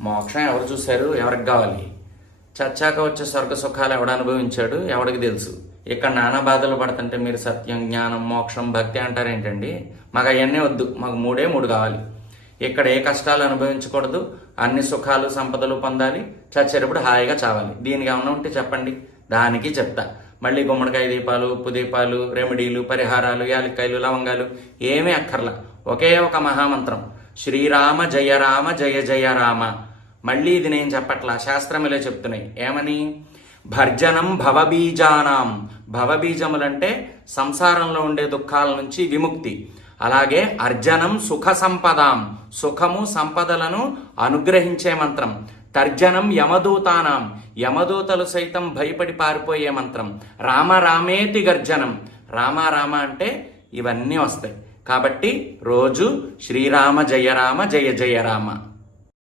మోక్షం ఎవరు చూశారు? ఎవరికి కావాలి? చచ్చాక వచ్చే స్వర్గ సుఖాలు ఎవడు అనుభవించాడు? ఎవడికి తెలుసు? ఇక్కడ నానా బాధలు పడుతుంటే మీరు సత్యం, జ్ఞానం, మోక్షం, భక్తి అంటారేంటండి? మాకు అవన్నీ వద్దు, మాకు మూడే మూడు కావాలి. ఇక్కడ ఏ కష్టాలు అనుభవించకూడదు, అన్ని సుఖాలు సంపదలు పొందాలి, చచ్చేటప్పుడు హాయిగా చావాలి. దీనికి ఏమన్నా ఉంటే చెప్పండి, దానికి చెప్తా. మళ్ళీ గుమ్మడికాయ దీపాలు, ఉప్పు దీపాలు, రెమెడీలు, పరిహారాలు, యాలక్కాయలు, లవంగాలు ఏమీ అక్కర్లా. ఒకే ఒక మహామంత్రం, శ్రీరామ జయ రామ జయ జయ రామ. మళ్ళీ ఇది నేను చెప్పట్లా, శాస్త్రములే చెప్తున్నాయి. ఏమని? భర్జనం భవబీజానాం. భవబీజములంటే సంసారంలో ఉండే దుఃఖాల నుంచి విముక్తి. అలాగే అర్జనం సుఖ సంపదాం, సుఖము సంపదలను అనుగ్రహించే మంత్రం. తర్జనం యమదూతానాం, యమదూతలు సైతం భయపడి పారిపోయే మంత్రం. రామ రామేతి గర్జనం, రామ రామ అంటే ఇవన్నీ వస్తాయి. కాబట్టి రోజు శ్రీరామ జయ రామ జయ జయ రామ.